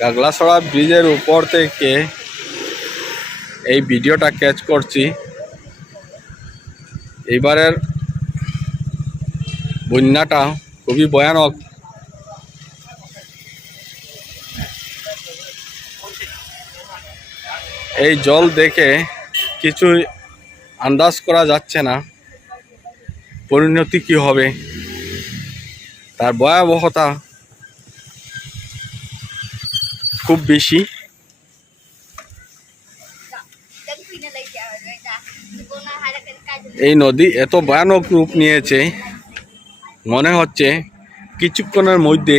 গাগলাছড়া ব্রিজের উপর থেকে এই ভিডিওটা ক্যাচ করছি। এইবারের বন্যাটা খুবই ভয়ানক। এই জল দেখে কিছু আন্দাজ করা যাচ্ছে না পরিণতি কি হবে, তার ভয়াবহতা খুব বেশি। এই নদী এত ভয়ানক রূপ নিয়েছে, মনে হচ্ছে কিছুক্ষণের মধ্যে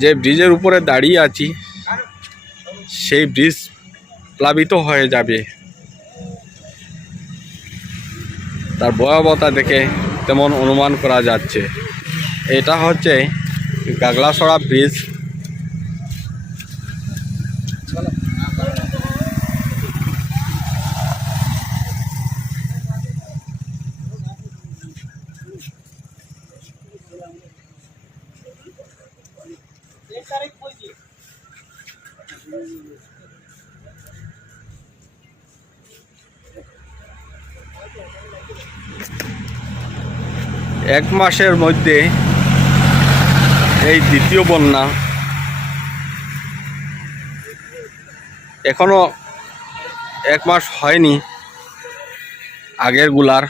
যে ব্রিজের উপরে দাঁড়িয়ে আছি সেই ব্রিজ প্লাবিত হয়ে যাবে। তার ভয়াবহতা দেখে তেমন অনুমান করা যাচ্ছে। এটা হচ্ছে গাগলাছড়া ব্রিজ। এক মাসের মধ্যে এই দ্বিতীয় বন্যা। এখনো এক মাস হয়নি আগের গুলার।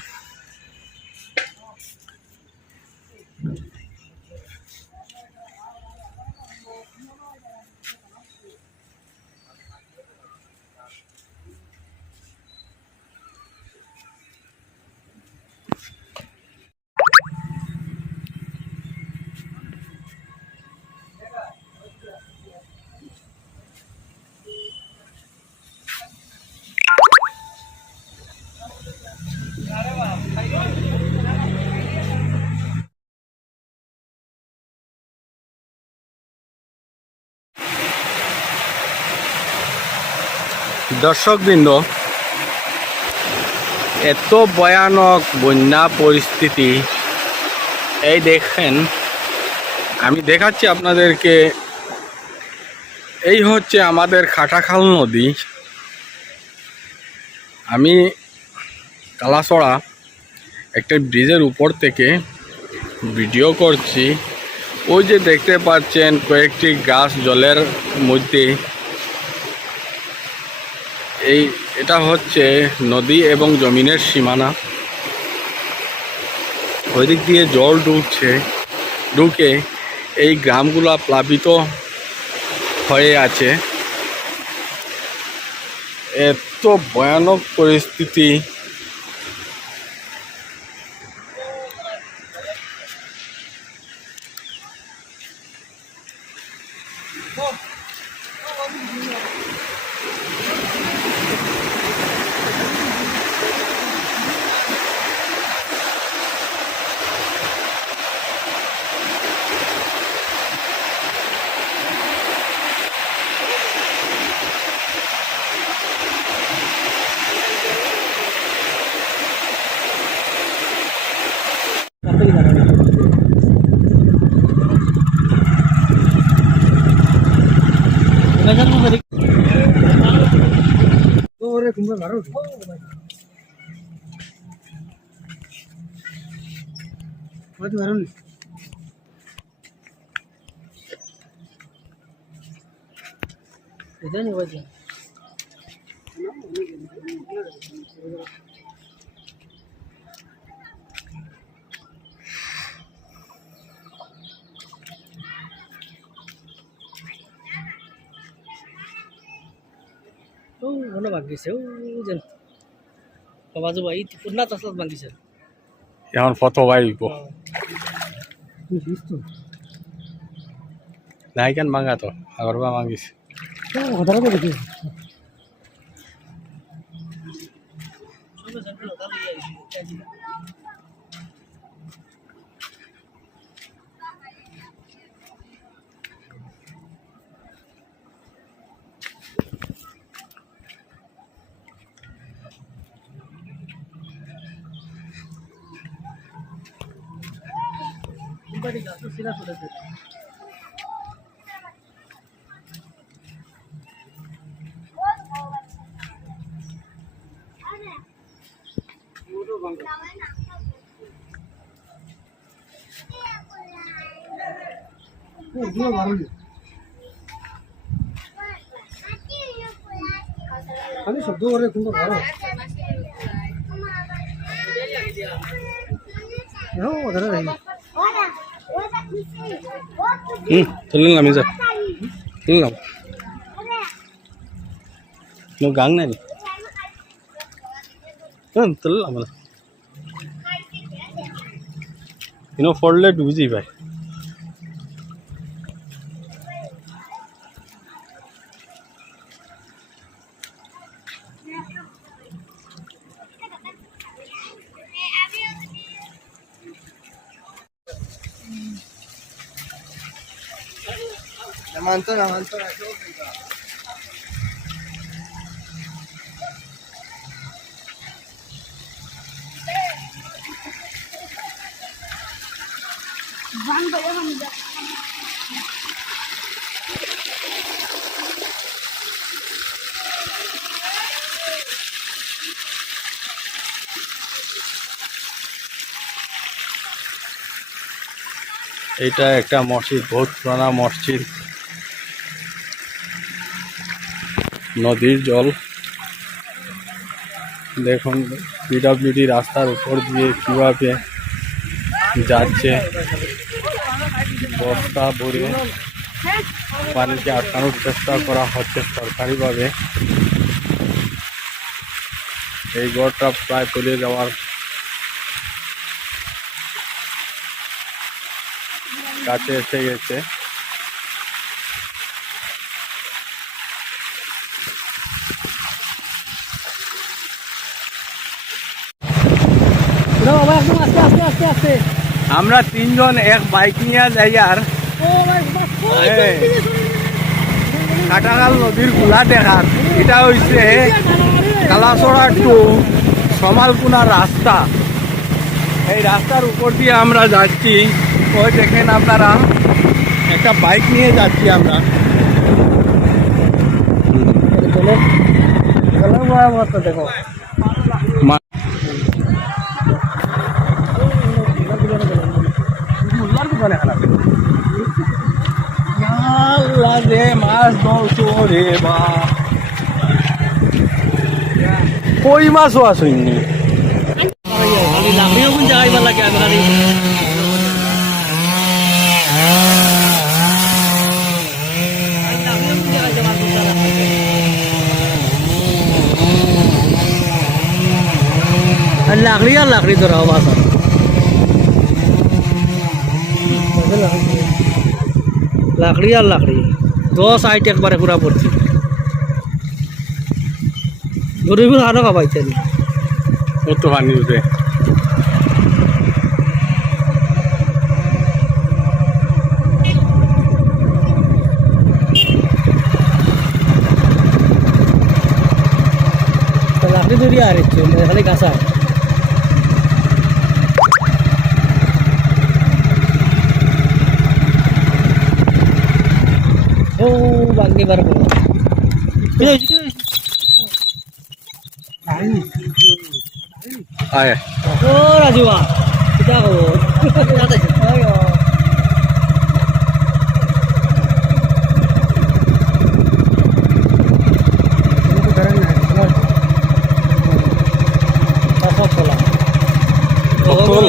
দর্শকবৃন্দ, এত ভয়ানক বন্যা পরিস্থিতি। এই দেখেন, আমি দেখাচ্ছি আপনাদেরকে। এই হচ্ছে আমাদের খাটাখাল নদী। আমি কালাছড়া একটা ব্রিজের উপর থেকে ভিডিও করছি। ওই যে দেখতে পাচ্ছেন কয়েকটি গাছ জলের মধ্যে। এটা হচ্ছে নদী এবং জমিনের সীমানা। ওই দিক দিয়ে জল ঢুকে এই গ্রামগুলা প্লাবিত হয়ে আছে। এত ভয়ানক পরিস্থিতি। mana bagus ya, jen. Kawazu bayi pernah tasat bagus ya. এখন ফটো বাইব নাই কেন মাঙ্গা তো আগর বা মাঙ্গিস। আমি শব্দ করে কিন্তু ভালো ওধারে রহি তুললাম যা তুললাম নো গাং নাই তুললাম ফড়লে ডুবি ভাই মানতো না এটা একটা মসজিদ, বহুত পুরানা মসজিদ। নদীর জল দেখুন, পিডব্লিউডি রাস্তার উপর দিয়ে কিভাবে যাচ্ছে, বস্তা ভরে পানিকে আটকানোর চেষ্টা করা হচ্ছে সরকারিভাবে। এই গড়টা প্রায় তলিয়ে যাওয়ার কাছে এসে গেছে। আমরা তিনজন এক বাইক নিয়ে যাই আর কাটাখাল নদীর গুলা দেখার। এটা হইছে কালাচড়া টু সমালকুনা রাস্তা। এই রাস্তার উপর দিয়ে আমরা যাচ্ছি। ওই দেখেন আপনারা, একটা বাইক নিয়ে যাচ্ছি আমরা। দেখো মাছ ধরছো রে বা, কই মাছও আসেনি। লাকড়ি আর লাকড়ি ধরা বাস লাকড়ি আর লাকড়ি 10 আইট একবারে পুরা পড়ছে। গরিবের আরো খাবাইছে কত পানি উঠে। লাকড়ি ধরি আর খালি গাছা ও বাঙ্গি বার করো। আয় ও রাজুয়া কিটা হবো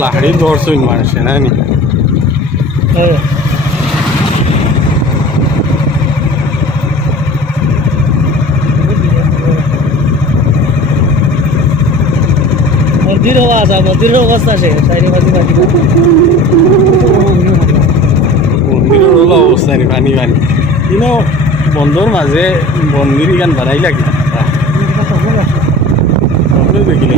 লাকড়ি ধরছো মানুষে না নি। মন্দির হওয়া আছে, মন্দিরের অবস্থা শেষ। মন্দিরের হলো অবস্থা নি, পানি পানি। কিন্তু বন্ধর মাঝে মন্দির গান বানাই লাগে দেখিলে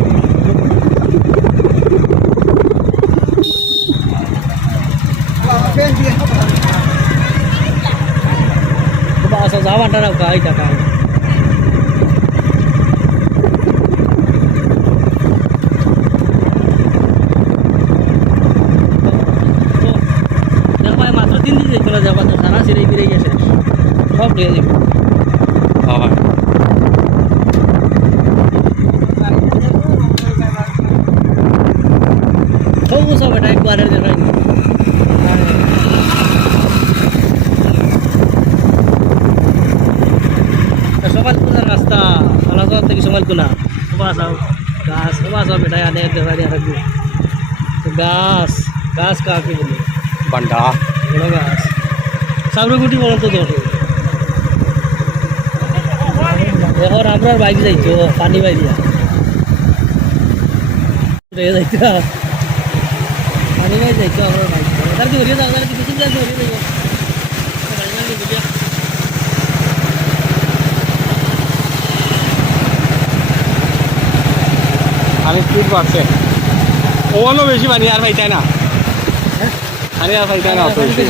যাওয়া টাকা গাই টাকা মাত্র 3 দিন চলে যাবা, সারা সিরে ফিরে গেছে সব দিয়ে দিব। বাজারের দেখাই সকালকুনার রাস্তা পালাচর থেকে সকালকুনা সবা চাও গাছ সবা চাও বেটাই আনে দেখা দিয়ে থাকবে গাছ গাছ কাকে বলে বান্ডা বড় গাছ সাবরে গুটি বলতো তো এখন আমরা বাইক যাইছো পানি বাই দিয়া যাইতা পানি বাই যাইতো আমরা বাইক তার কি হরিয়া যাও তার কি কিছু যাইছো হরিয়া যাইবো পানি স্পিড বাড়ছে ওখানেও বেশি পানি আর পাইতাই না পানি আর পাইতাই না অত বেশি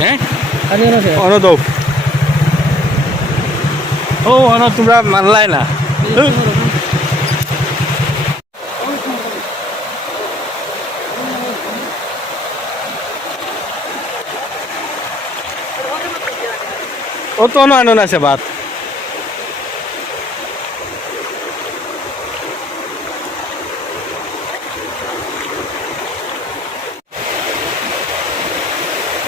হ্যাঁ অনো তো ও অনো তোমরা মানলাই না ও তো অনো আনো না সে বাত